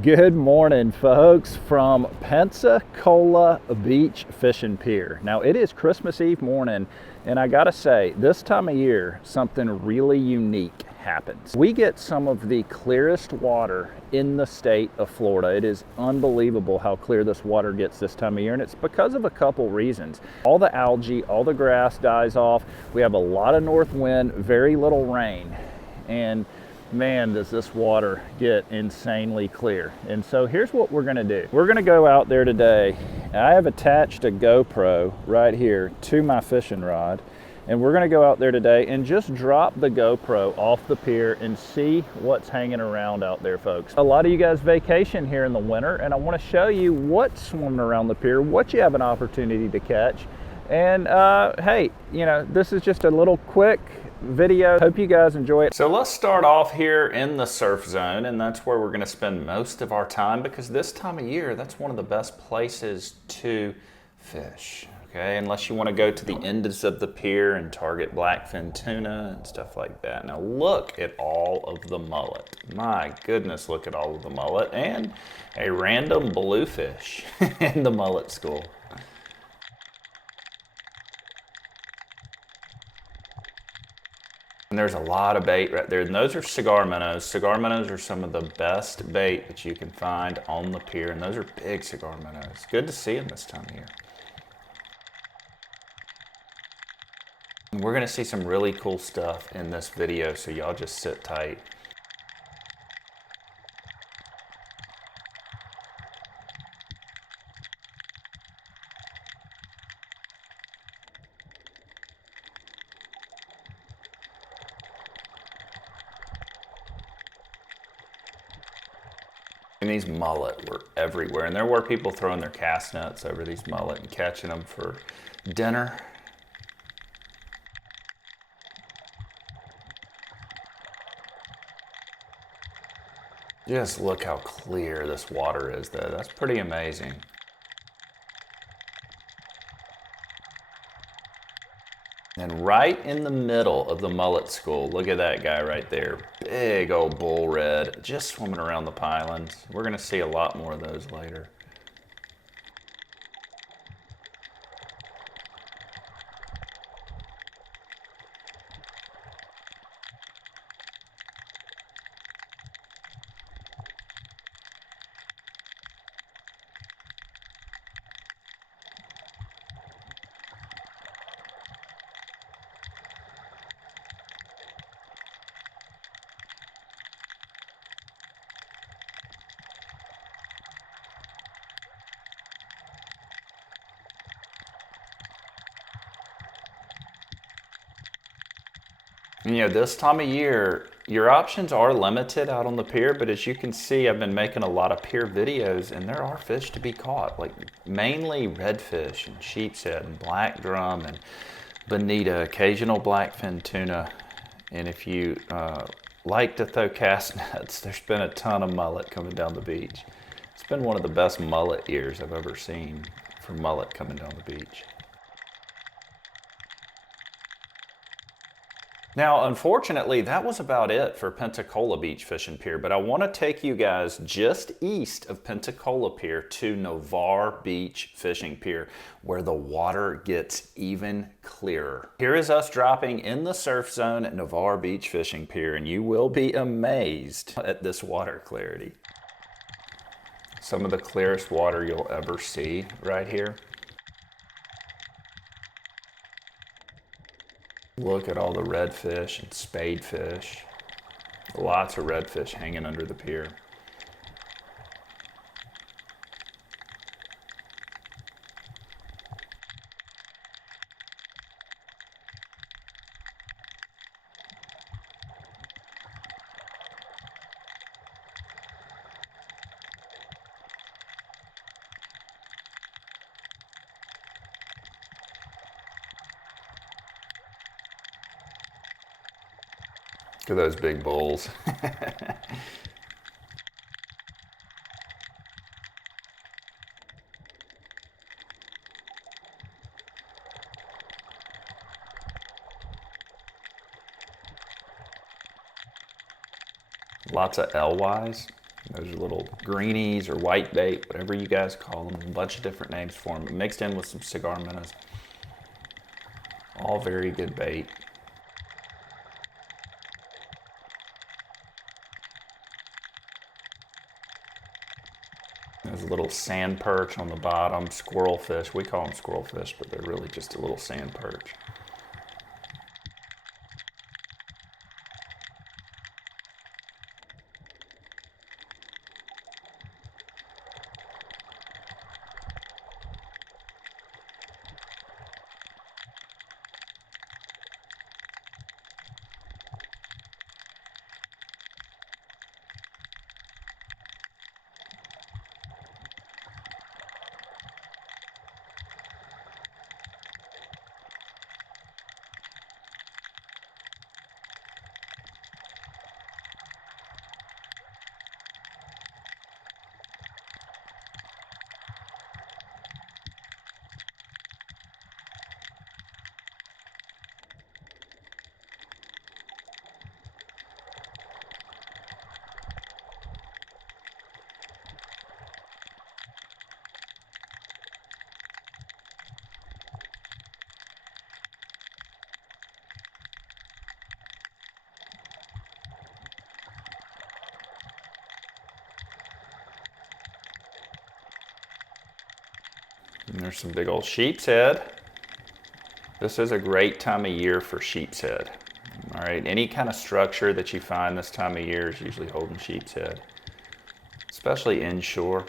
Good morning, folks, from Pensacola Beach Fishing Pier. Now, it is Christmas Eve morning, and I gotta say, this time of year, something really unique happens. We get some of the clearest water in the state of Florida. It is unbelievable how clear this water gets this time of year, and it's because of a couple reasons. All the algae, all the grass dies off. We have a lot of north wind, very little rain, and man, does this water get insanely clear. And so here's what we're gonna do. We're gonna go out there today. I have attached a GoPro right here to my fishing rod, and we're gonna go out there today and just drop the GoPro off the pier and see what's hanging around out there, folks. A lot of you guys vacation here in the winter, and I wanna show you what's swimming around the pier, what you have an opportunity to catch. And hey, you know, this is just a little quick video. Hope you guys enjoy it. So let's start off here in the surf zone, and that's where we're going to spend most of our time, because this time of year, that's one of the best places to fish. Okay, unless you want to go to the ends of the pier and target blackfin tuna and stuff like that. Now look at all of the mullet. My goodness, look at all of the mullet and a random bluefish in the mullet school. And there's a lot of bait right there, and those are cigar minnows. Cigar minnows are some of the best bait that you can find on the pier, and those are big cigar minnows. Good to see them this time of year. And we're gonna see some really cool stuff in this video, so y'all just sit tight. And these mullet were everywhere, and there were people throwing their cast nets over these mullet and catching them for dinner. Just look how clear this water is, though. That's pretty amazing. And right in the middle of the mullet school, look at that guy right there. Big old bull red, just swimming around the pylons. We're gonna see a lot more of those later. You know, this time of year, your options are limited out on the pier, but as you can see, I've been making a lot of pier videos, and there are fish to be caught, like mainly redfish and sheepshead and black drum and bonita, occasional blackfin tuna. And if you like to throw cast nets, there's been a ton of mullet coming down the beach. It's been one of the best mullet years I've ever seen for mullet coming down the beach. Now, unfortunately, that was about it for Pensacola Beach Fishing Pier, but I want to take you guys just east of Pensacola Pier to Navarre Beach Fishing Pier, where the water gets even clearer. Here is us dropping in the surf zone at Navarre Beach Fishing Pier, and you will be amazed at this water clarity. Some of the clearest water you'll ever see right here. Look at all the redfish and spadefish. Lots of redfish hanging under the pier. Look at those big bulls. Lots of LYs. Those are little greenies or white bait, whatever you guys call them. A bunch of different names for them, mixed in with some cigar minnows. All very good bait. There's a little sand perch on the bottom, squirrel fish. We call them squirrel fish, but they're really just a little sand perch. And there's some big old sheep's head. This is a great time of year for sheep's head. All right, any kind of structure that you find this time of year is usually holding sheep's head, especially inshore.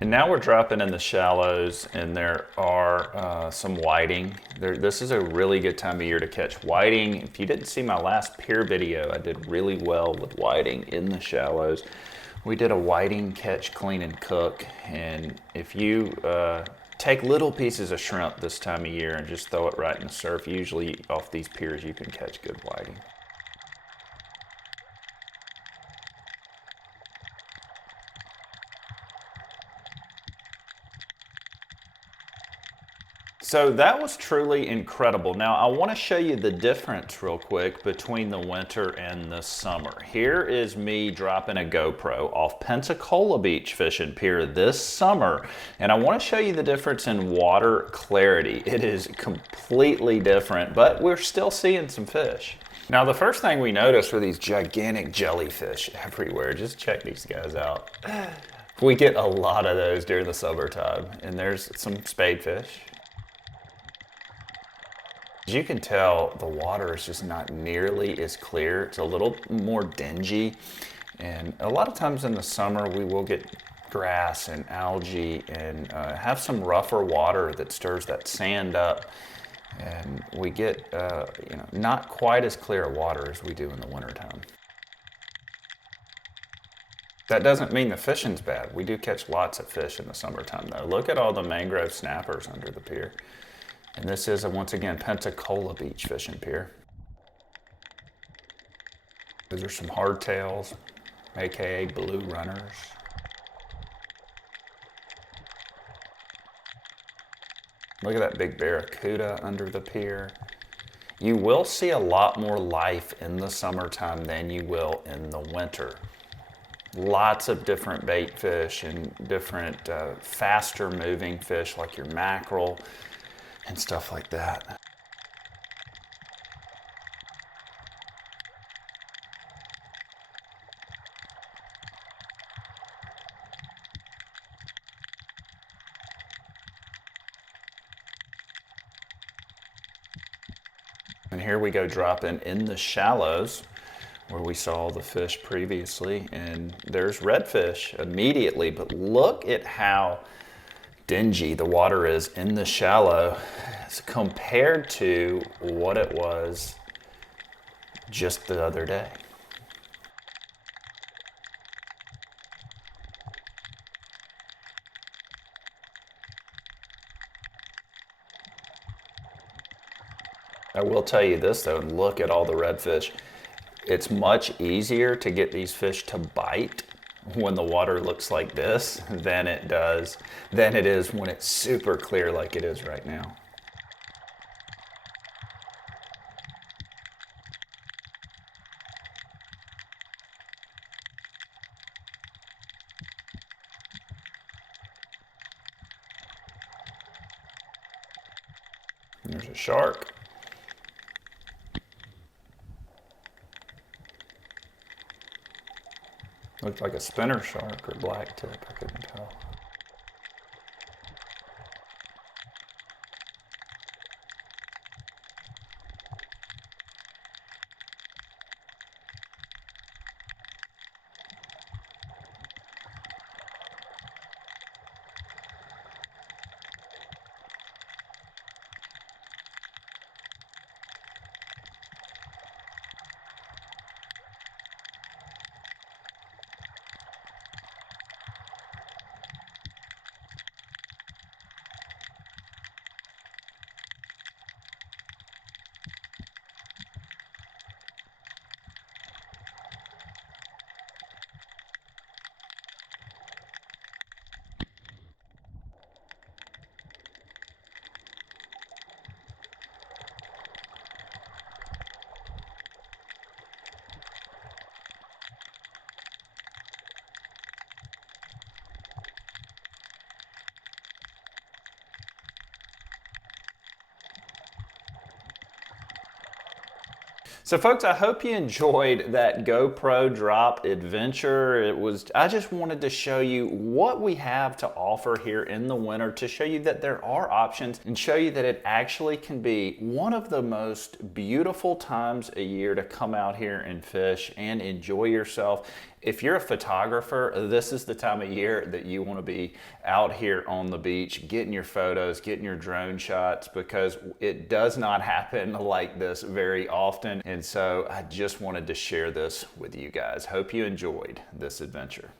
And now we're dropping in the shallows, and there are some whiting. This is a really good time of year to catch whiting. If you didn't see my last pier video, I did really well with whiting in the shallows. We did a whiting catch, clean, and cook. And if you take little pieces of shrimp this time of year and just throw it right in the surf, usually off these piers you can catch good whiting. So that was truly incredible. Now I want to show you the difference real quick between the winter and the summer. Here is me dropping a GoPro off Pensacola Beach fishing pier this summer, and I want to show you the difference in water clarity. It is completely different, but we're still seeing some fish. Now the first thing we noticed were these gigantic jellyfish everywhere. Just check these guys out. We get a lot of those during the summertime, and there's some spadefish. As you can tell, the water is just not nearly as clear. It's a little more dingy. And a lot of times in the summer, we will get grass and algae and have some rougher water that stirs that sand up. And we get not quite as clear water as we do in the wintertime. That doesn't mean the fishing's bad. We do catch lots of fish in the summertime though. Look at all the mangrove snappers under the pier. And this is, once again, Pensacola Beach Fishing Pier. Those are some hardtails, aka blue runners. Look at that big barracuda under the pier. You will see a lot more life in the summertime than you will in the winter. Lots of different bait fish and different faster moving fish like your mackerel and stuff like that. And here we go dropping in the shallows where we saw the fish previously, and there's redfish immediately, but look at how dingy the water is in the shallow compared to what it was just the other day. I will tell you this though, look at all the redfish. It's much easier to get these fish to bite when the water looks like this than it is when it's super clear like it is right now. There's a shark. Looked like a spinner shark or black tip, I couldn't tell. So folks, I hope you enjoyed that GoPro drop adventure. I just wanted to show you what we have to offer here in the winter, to show you that there are options and show you that it actually can be one of the most beautiful times a year to come out here and fish and enjoy yourself. If you're a photographer, this is the time of year that you want to be out here on the beach, getting your photos, getting your drone shots, because it does not happen like this very often. And so I just wanted to share this with you guys. Hope you enjoyed this adventure.